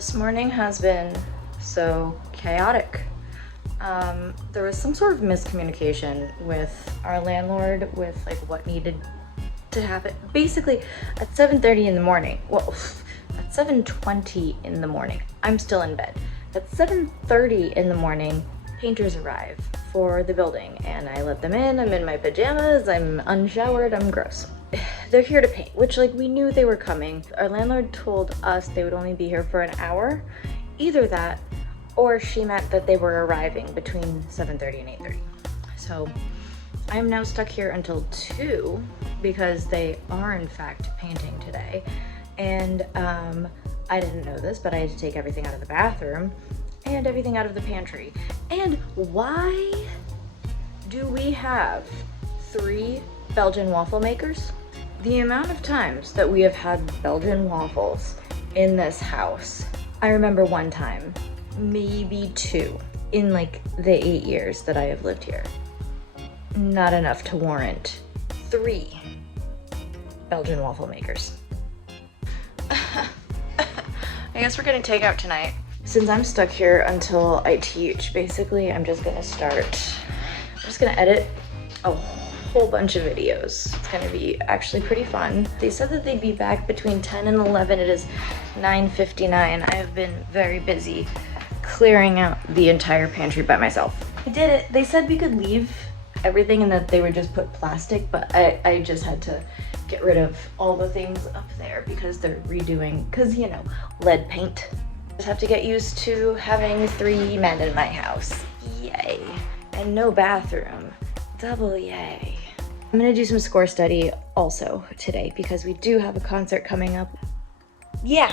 This morning has been so chaotic. There was some sort of miscommunication with our landlord with like what needed to happen. Basically, at 7:30 in the morning, well, at 7:20 in the morning, I'm still in bed. At 7:30 in the morning, painters arrive for the building and I let them in. I'm in my pajamas, I'm unshowered, I'm gross. They're here to paint, which like we knew they were coming. Our landlord told us they would only be here for an hour. Either that, or she meant that they were arriving between 7:30 and 8:30. So I'm now stuck here until 2 because they are in fact painting today. And I didn't know this, but I had to take everything out of the bathroom and everything out of the pantry. And why do we have 3 Belgian waffle makers? The amount of times that we have had Belgian waffles in this house, I remember one time, maybe 2 in like the 8 years that I have lived here. Not enough to warrant 3 Belgian waffle makers. I guess we're getting takeout tonight. Since I'm stuck here until I teach, basically I'm just gonna edit a whole bunch of videos. It's gonna be actually pretty fun. They said that they'd be back between 10 and 11. It is 9:59. I have been very busy clearing out the entire pantry by myself. I did it. They said we could leave everything and that they would just put plastic, but I just had to get rid of all the things up there because they're redoing, because you know, lead paint. Just have to get used to having 3 men in my house. Yay. And no bathroom. Double yay. I'm gonna do some score study also today because we do have a concert coming up. Yeah.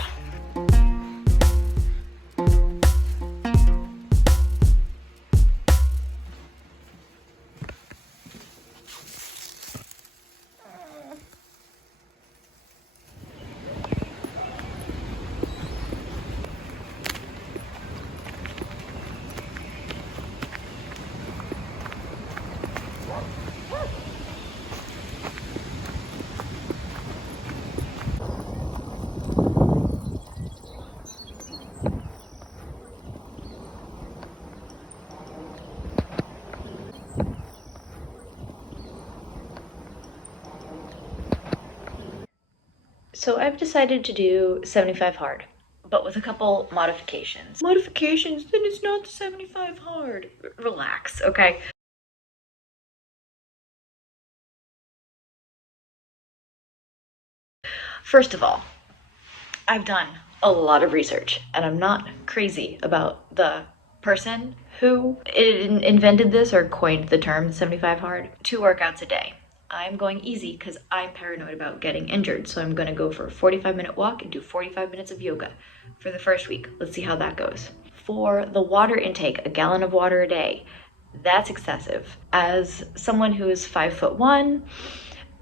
So I've decided to do 75 hard, but with a couple modifications. Modifications? Then it's not the 75 hard. Relax, okay? First of all, I've done a lot of research and I'm not crazy about the person who invented this or coined the term 75 hard. 2 workouts a day. I'm going easy because I'm paranoid about getting injured. So I'm going to go for a 45-minute walk and do 45 minutes of yoga for the first week. Let's see how that goes. For the water intake, a gallon of water a day. That's excessive. As someone who is 5'1",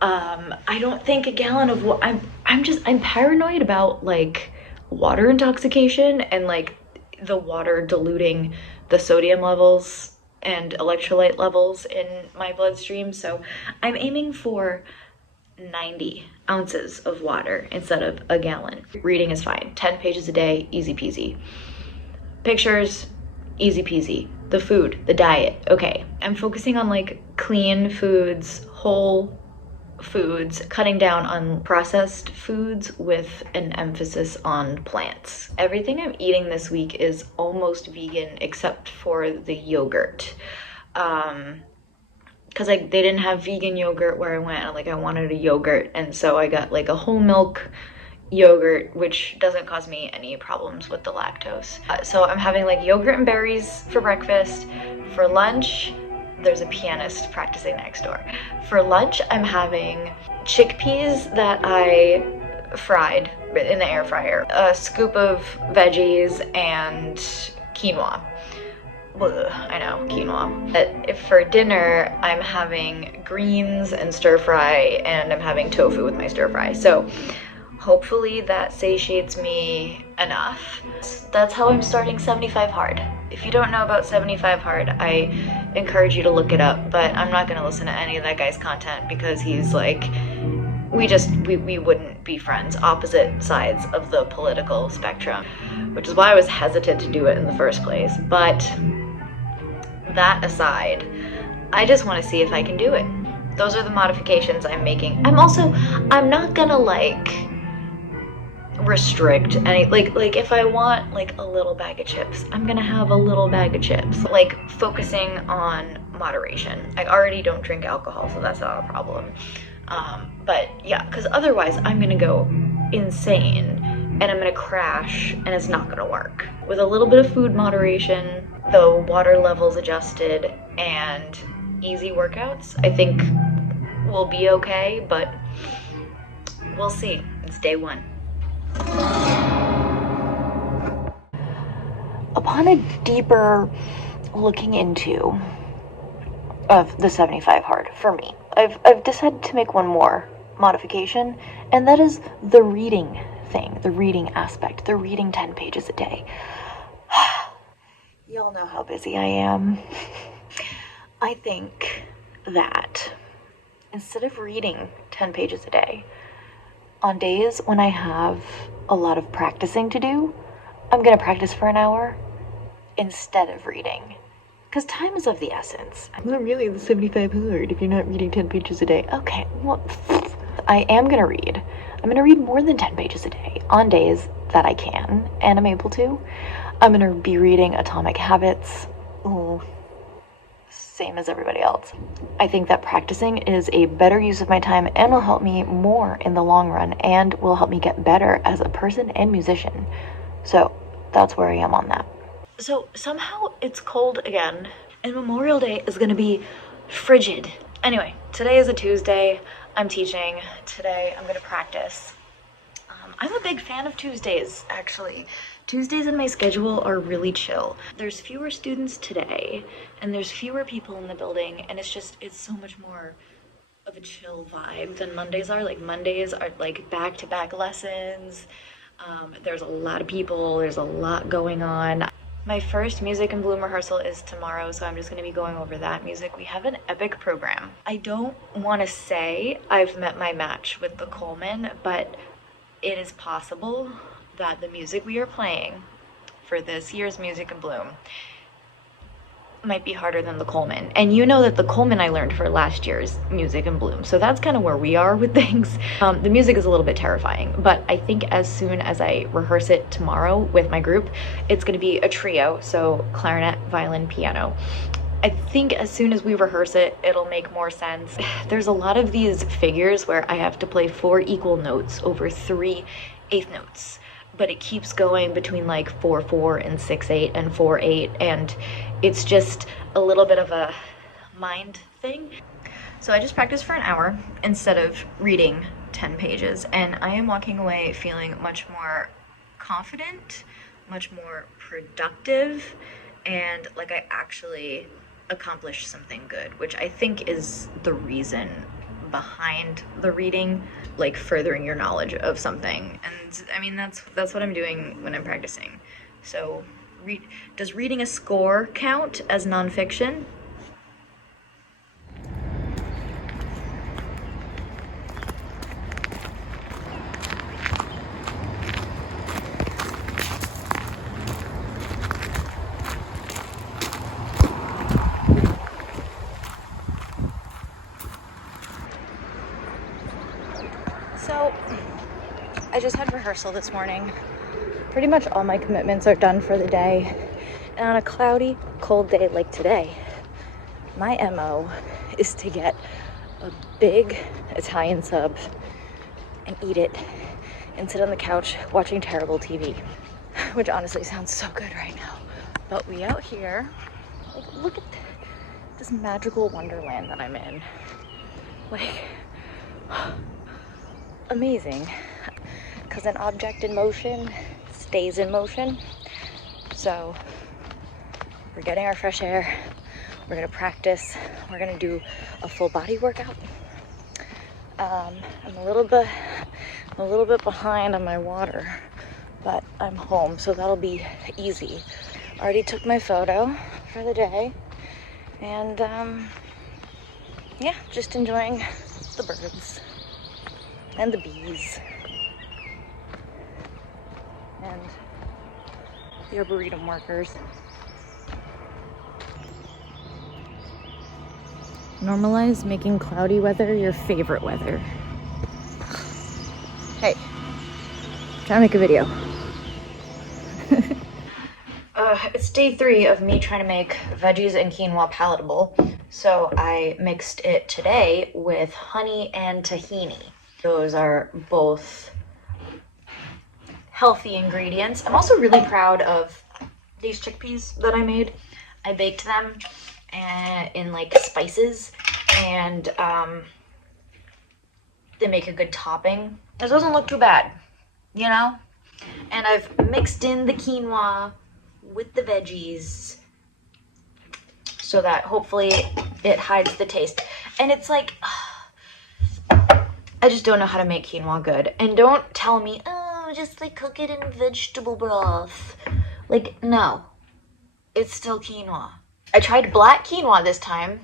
I don't think a gallon of water, I'm paranoid about like water intoxication and like the water diluting the sodium levels and electrolyte levels in my bloodstream. So I'm aiming for 90 ounces of water instead of a gallon. Reading is fine. 10 pages a day, easy peasy. Pictures, easy peasy. The food, the diet, okay. I'm focusing on like clean foods, whole foods, cutting down on processed foods with an emphasis on plants. Everything I'm eating this week is almost vegan except for the yogurt. Because like they didn't have vegan yogurt where I went, like I wanted a yogurt, and so I got like a whole milk yogurt, which doesn't cause me any problems with the lactose. So I'm having like yogurt and berries for breakfast. For lunch, there's a pianist practicing next door. For lunch, I'm having chickpeas that I fried in the air fryer, a scoop of veggies, and quinoa. Ugh, I know, quinoa. But for dinner, I'm having greens and stir fry, and I'm having tofu with my stir fry. So hopefully that satiates me enough. That's how I'm starting 75 hard. If you don't know about 75 hard, I encourage you to look it up, but I'm not gonna listen to any of that guy's content because he's like we wouldn't be friends, opposite sides of the political spectrum, which is why I was hesitant to do it in the first place. But that aside, I just want to see if I can do it. Those are the modifications I'm making. I'm not gonna like restrict any, like if I want like a little bag of chips, I'm gonna have a little bag of chips. Like focusing on moderation. I already don't drink alcohol, so that's not a problem. But yeah, because otherwise I'm gonna go insane and I'm gonna crash and it's not gonna work. With a little bit of food moderation, the water levels adjusted, and easy workouts, I think we'll be okay, but we'll see. It's day one. Upon a deeper looking into of the 75 hard for me, I've decided to make one more modification, and that is the reading thing, the reading aspect, the reading 10 pages a day. Y'all know how busy I am. I think that instead of reading 10 pages a day, on days when I have a lot of practicing to do, I'm gonna practice for an hour instead of reading. Because time is of the essence. I'm not really the 75 hard if you're not reading 10 pages a day. Okay, well, I am gonna read. I'm gonna read more than 10 pages a day on days that I can and I'm able to. I'm gonna be reading Atomic Habits. Ooh, same as everybody else. I think that practicing is a better use of my time and will help me more in the long run and will help me get better as a person and musician. So that's where I am on that. So somehow it's cold again and Memorial Day is gonna be frigid. Anyway, today is a Tuesday. I'm teaching. Today I'm gonna practice. I'm a big fan of Tuesdays, actually. Tuesdays in my schedule are really chill. There's fewer students today, and there's fewer people in the building, and it's so much more of a chill vibe than Mondays are. Like, Mondays are like back-to-back lessons. There's a lot of people, there's a lot going on. My first Music in Bloom rehearsal is tomorrow, so I'm just gonna be going over that music. We have an epic program. I don't wanna say I've met my match with the Coleman, but it is possible that the music we are playing for this year's Music in Bloom might be harder than the Coleman. And you know that the Coleman I learned for last year's Music in Bloom, so that's kind of where we are with things. The music is a little bit terrifying, but I think as soon as I rehearse it tomorrow with my group, it's going to be a trio, so clarinet, violin, piano. I think as soon as we rehearse it, it'll make more sense. There's a lot of these figures where I have to play 4 equal notes over 3 eighth notes, but it keeps going between like 4/4 and 6/8 and 4/8, and it's just a little bit of a mind thing. So I just practiced for an hour instead of reading 10 pages, and I am walking away feeling much more confident, much more productive, and like I actually accomplished something good, which I think is the reason behind the reading, like furthering your knowledge of something. And I mean, that's what I'm doing when I'm practicing. So does reading a score count as nonfiction? So I just had rehearsal this morning. Pretty much all my commitments are done for the day. And on a cloudy, cold day like today, my MO is to get a big Italian sub and eat it and sit on the couch watching terrible TV, which honestly sounds so good right now. But we out here, like, look at this magical wonderland that I'm in. Like, amazing, because an object in motion stays in motion. So we're getting our fresh air, we're gonna practice, we're gonna do a full body workout. I'm a little bit behind on my water, but I'm home, so that'll be easy. Already took my photo for the day, and yeah, just enjoying the birds. and the bees and the arboretum workers. Normalize making cloudy weather your favorite weather. Hey, trying to make a video. It's day 3 of me trying to make veggies and quinoa palatable. So I mixed it today with honey and tahini. Those are both healthy ingredients. I'm also really proud of these chickpeas that I made. I baked them in like spices, and they make a good topping. This doesn't look too bad, you know? And I've mixed in the quinoa with the veggies so that hopefully it hides the taste. And it's like, I just don't know how to make quinoa good. And don't tell me, oh, just like cook it in vegetable broth. Like, no, it's still quinoa. I tried black quinoa this time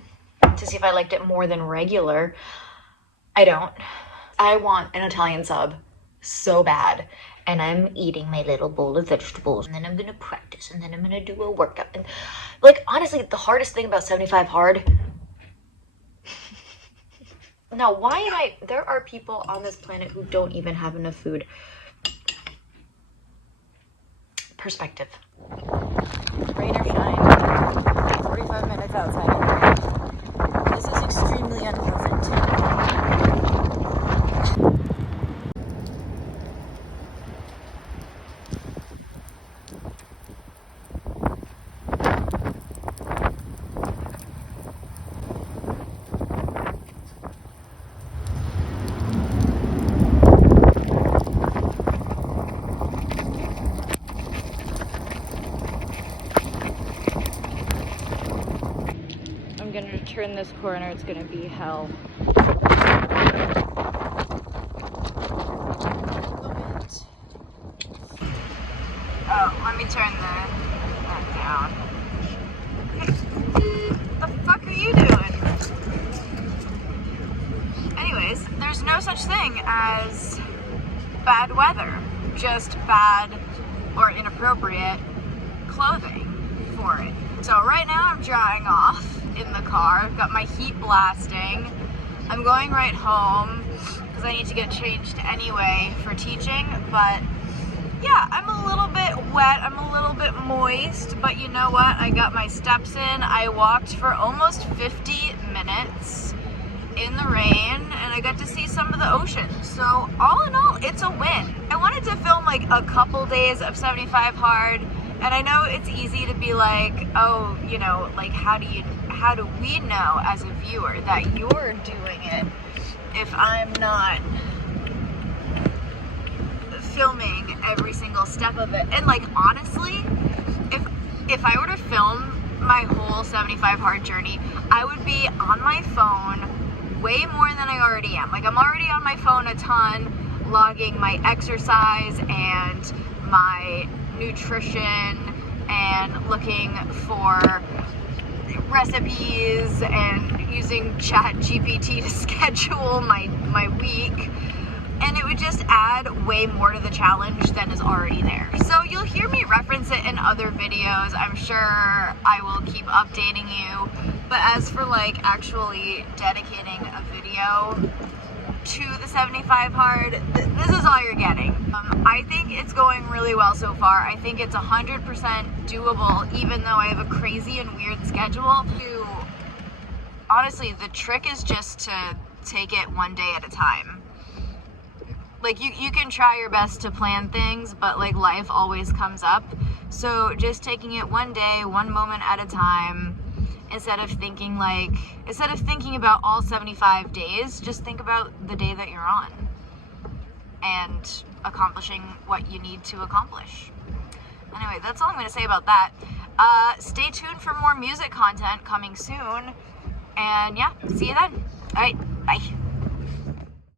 to see if I liked it more than regular. I don't. I want an Italian sub so bad. And I'm eating my little bowl of vegetables, and then I'm gonna practice, and then I'm gonna do a workout. And like, honestly, the hardest thing about 75 hard. Now, why am I? There are people on this planet who don't even have enough food. Perspective. Rain or shine, 45 minutes outside. This is extremely unpleasant. I'm gonna turn this corner, it's gonna be hell. Oh, let me turn that down. What the fuck are you doing? Anyways, there's no such thing as bad weather, just bad or inappropriate clothing for it. So right now I'm drying off in the car. I've got my heat blasting. I'm going right home because I need to get changed anyway for teaching, but yeah, I'm a little bit wet, I'm a little bit moist, but you know what? I got my steps in. I walked for almost 50 minutes in the rain, and I got to see some of the ocean. So all in all, it's a win. I wanted to film like a couple days of 75 hard, and I know it's easy to be like, oh, you know, like how do we know as a viewer that you're doing it if I'm not filming every single step of it? And like, honestly, if I were to film my whole 75 hard journey, I would be on my phone way more than I already am. Like, I'm already on my phone a ton, logging my exercise and my nutrition and looking for recipes and using ChatGPT to schedule my week. And it would just add way more to the challenge than is already there. So you'll hear me reference it in other videos. I'm sure I will keep updating you. But as for like actually dedicating a video to the 75 hard, this is all you're getting. I think it's going really well so far. I think it's 100% doable, even though I have a crazy and weird schedule. Honestly, the trick is just to take it one day at a time. Like, you can try your best to plan things, but like life always comes up. So just taking it one day, one moment at a time, instead of thinking about all 75 days, just think about the day that you're on and accomplishing what you need to accomplish. Anyway, that's all I'm going to say about that. Stay tuned for more music content coming soon. And yeah, see you then. All right, bye.